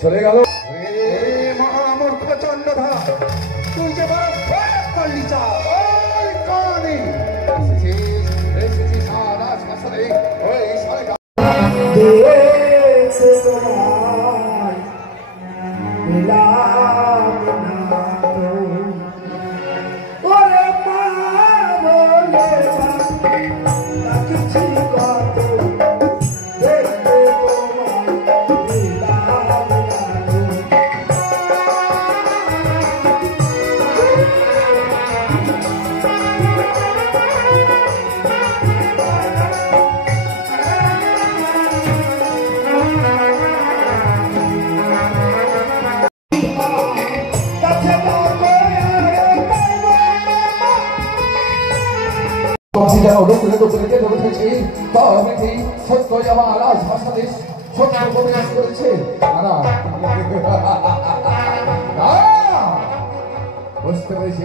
চলে গেল। মহামূর্খ চন্দ্রধর, তুই যে বড় করলি চা ওই কানে এসেছিস রাজপ্রাসাদে ওই সারে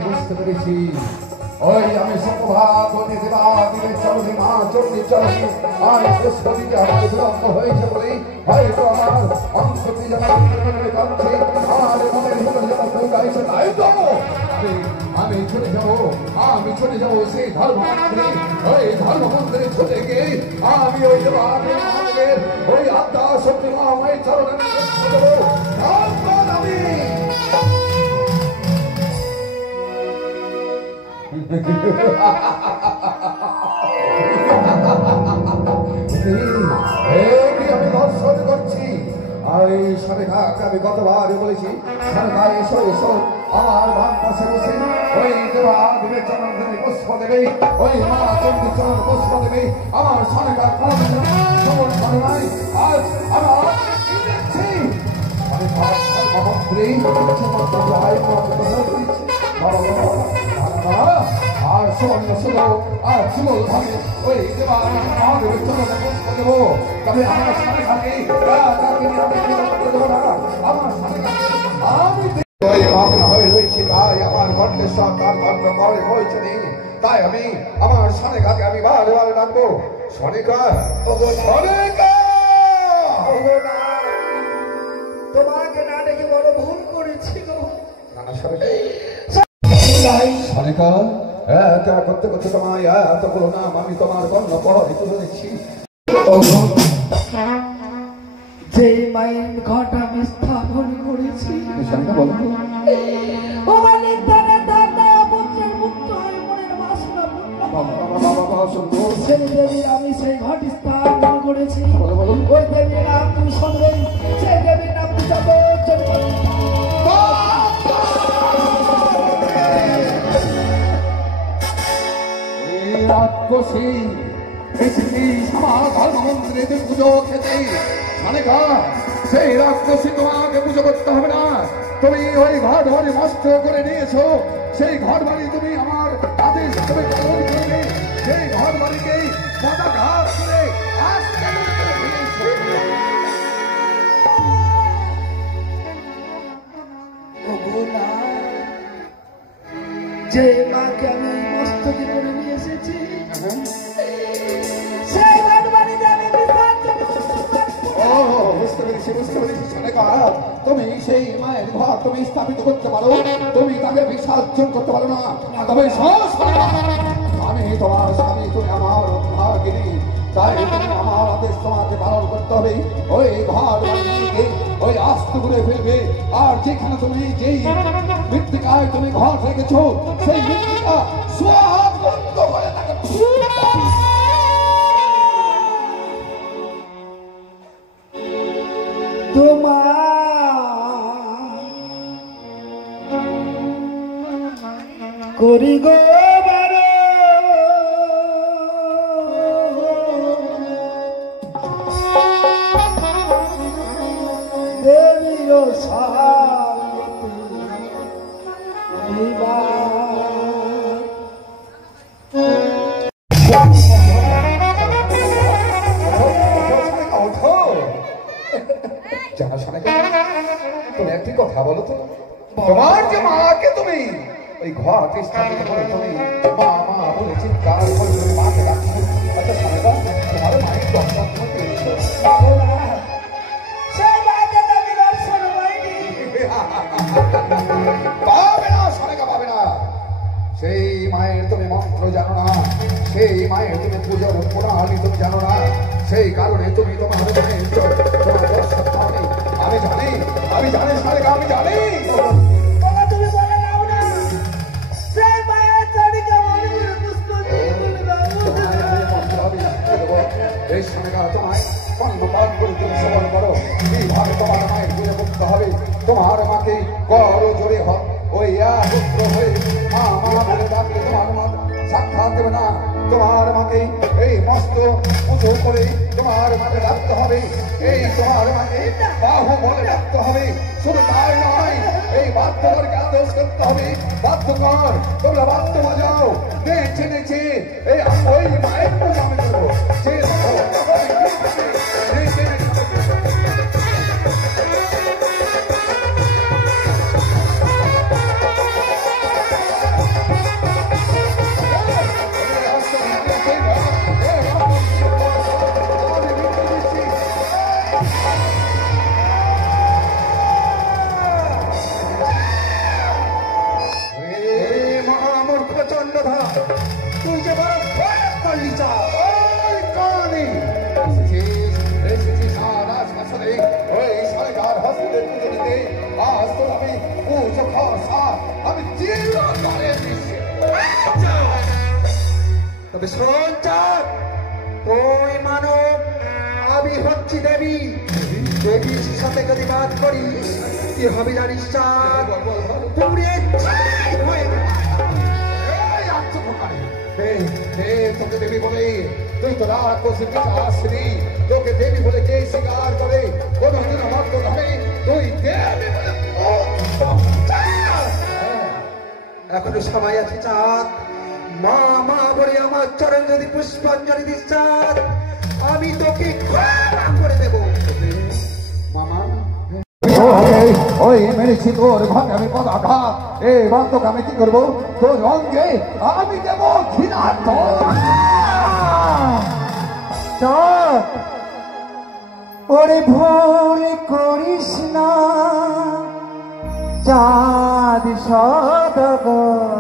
বুঝতে পেরেছি ওই আমি চলনি মা চলনি চলনি আর ছবিতে আমার বিলম্ব হয়েছে বলে হয়তো আমার অংশ আমি চলে যাবো সেই ধর্মমন্দিরে ওই ধর্মমন্দিরে চলে গিয়ে আমি ওই ওই আত্মা শক্তি মহামায় চরণে আমি দর্শন করছি আর এই সরেখাকে আমি গতবার বলেছি সরকার এসো এসো আমার বাম পাশে বসে ওই দেবা বিবেচনার পুষ্প দেবে ওই মা চন্দ্রচরণ পুষ্প দেবে আমার সরকার সমর্থন নাই আজ আমার আর সুবর্ণ সুলো আর সুলো ভাবে ওই দেবা আমাদের চরণে পুষ্প দেব তবে আমার সামনে থাকে আমার সামনে আমি হয়ে রয়েছি তাই আমার কণ্ঠেশ্বর তার কণ্ঠ করে বলছে তাই আমি আমার সনেকাকে আমি বারে বারে ডাকবো সনেকা সনেকা তোমাকে না ডেকে বড় ভুল করেছি গো সনেকা করতে করতে তোমায় এতগুলো নাম আমি তোমার কর্ণ পড়ে তুলে দিচ্ছি যে মায়ের ঘট আমি স্থাপন করেছি আমি সেই ঘট স্থাপন করেছি ওই দেবীর নাম তুমি শুনবে সেই দেবীর নাম রাক্ষসী এসেছিস আমার ধর্মমন্দিরে তুই পুজো খেতে সনেকা সেই রাক্ষসী তোমাকে পুজো করতে হবে না তুমি ওই ঘর বাড়ি নষ্ট করে নিয়েছো সেই ঘর বাড়ি তুমি আমার আদেশ তুমি পালন করবে সেই ঘর বাড়িকেই পদাঘাত করে যে মাকে আমি মস্তকে করে নিয়ে এসেছি বুঝতে পেরেছি সনেকা তুমি সেই মায়ের ঘর তুমি স্থাপিত করতে পারো তুমি তাকে বিসর্জন করতে পারো না তবে আমি তোমার স্বামী তুমি আমার ভাগিনী তাই তুমি আমার আদেশ তোমাকে পালন করতে হবে ওই ঘর ওই আস্ত করে ফেলবে আর যেখানে তুমি যেই মৃত্তিকায় তুমি ঘর রেখেছো সেই মৃত্তিকা সব বন্ধ করে থাকে করি গো দেবীও তুমি একটি কথা বলো তো তোমার যে মাকে তুমি ওই ঘর স্থাপিত করে তুমি মা মা বলে চিৎকার করে তুমি মাকে ডাকছো আচ্ছা সনেকা তোমার মায়ের দর্শন তুমি পেয়েছো সেই মাকে আমি দর্শন মায়ের তুমি মন্ত্র জানো না, সেই মায়ের তুমি পুজোর প্রণালী তুমি জানো না, সেই কারণে তুমি তোমার মায়ের তোমার দর্শন পাওনি। আমি জানি, আমি জানি সারেগা, আমি জানি। বাবা তুমি বলে নাও না, সে মায়ের চারিকা মনে করে পুষ্প দিয়ে বলে দাও। এই সারেগা তোমায় কর্মপাত করে তুমি সবল করো। এইভাবে তোমার মায়ের পুজো করতে হবে। তোমার মাকে করো জোরে ওই পুত্র হয়ে মা মা বলে ডাকলে তোমার মা সাক্ষাৎ দেবে না। তোমার মাকে এই মস্ত পুজো করে তোমার মাকে ডাকতে হবে। এই তোমার মাকে বাহু বলে ডাকতে হবে। শুধু তাই নয়, এই বাদ্যকরকে আদেশ করতে হবে। বাদ্যকর তোমরা বাদ্য বাজাও, নেচে নেচে এই ওই মায়ের পুজো আমি করবো। তুই যে বড় খারাপ করলি চা। ওই কানি এসেছি সারা শাসনে ওই সরকার হসপিটাল পুজো দিতে। আজ তো আমি পুজো খাওয়া আমি জীবন করে দিচ্ছি। তবে শোন চাঁদ, তুই মানব, আমি হচ্ছি দেবী। দেবীর সাথে যদি বাদ করিস কি হবে জানিস চাঁদ? পুরে ছাই হয়ে তোকে দেবী বলে তুই তো রাক্ষসী আসবি। তোকে দেবী বলে কে স্বীকার করে? কোনদিন আমার তো ধরে তুই দেবী বলে। এখনো সময় আছে চাঁদ। মা মা বলে আমার চরণ যদি পুষ্পাঞ্জলি দিস চাঁদ, আমি তোকে ক্ষমা করে দেবো। মামা ওই মেরেছি তোর ভাঙে আমি পদাঘা। এই বান্ধব আমি কি করবো? তোর অঙ্গে আমি দেব ঘৃণার্থ। ওরে ভুল করিস না চাঁদ সদাগর,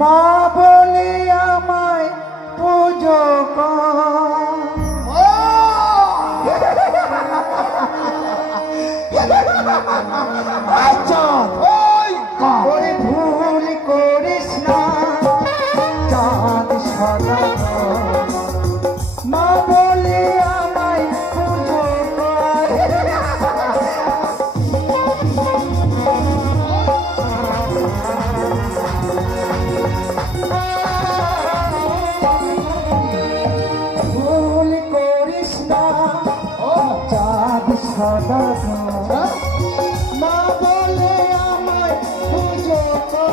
মা বলে আমায় পুজো কর। ওরে ভুল করিস না চাঁদ সদাগর, মা বলে আমায় পুজো কর। ভুল করিস না চাঁদ সদাগর, মা বলে আমায় পুজো কর।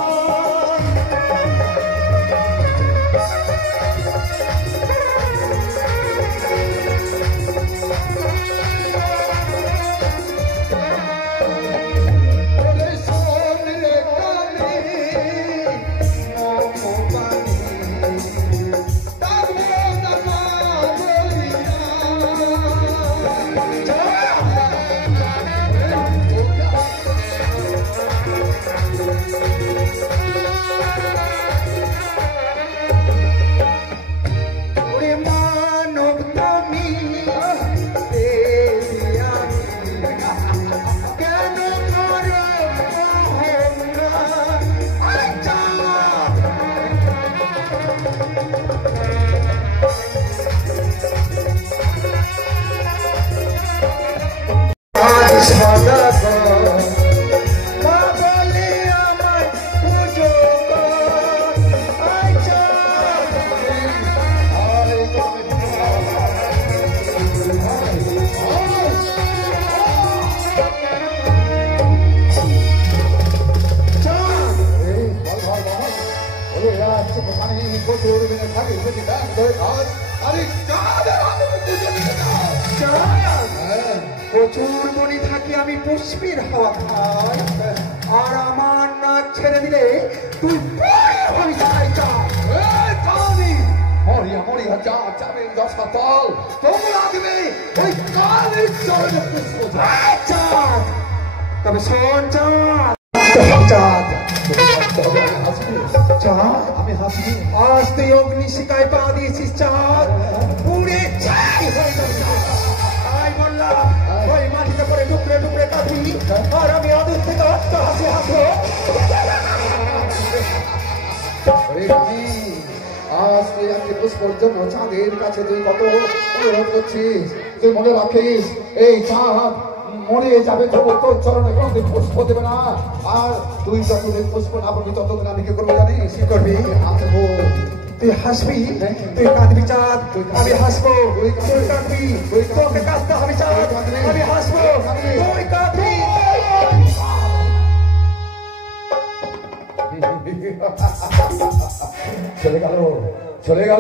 প্রচুর মনে থাকি আমি পুষ্পের হাওয়া খাই, আর আমার নাক ছেড়ে দিলে তুই মরিয়া মরিয়া যা যাবে 10টা তল তোমরা দিবে ওই কালের চরণে পুষ্প। তবে শোন চাঁদ, চাঁদ চাঁদ আমি হাসি আজ তুই অগ্নি শিকায় পা দিয়েছিস চাঁদ পুড়ে ছাই হয়ে যাবে চাঁদ। তাই বললাম ওই মাটিতে পড়ে ডুবরে ডুবরে কাঁদি আর আমি আদর থেকে হাসতে হাসি হাসবো। আজ তুই একটি পুষ্পর জন্য চাঁদের কাছে তুই কত অনুরোধ করছিস। তুই মনে রাখিস এই চাঁদ মরে যাবে তবু তোর চরণে কোনোদিন পুষ্প দেবে না। আর তুই যতদিন পুষ্প না পাবি ততদিন আমি কি করবো জানিস? কি করবি? হাসবো। তুই হাসবি তুই কাঁদবি চাঁদ আমি হাসবো তুই কাঁদবি তোকে কাঁদতে হবে চাঁদ আমি হাসবো তুই কাঁদবি। চলে গেল চলে গেল।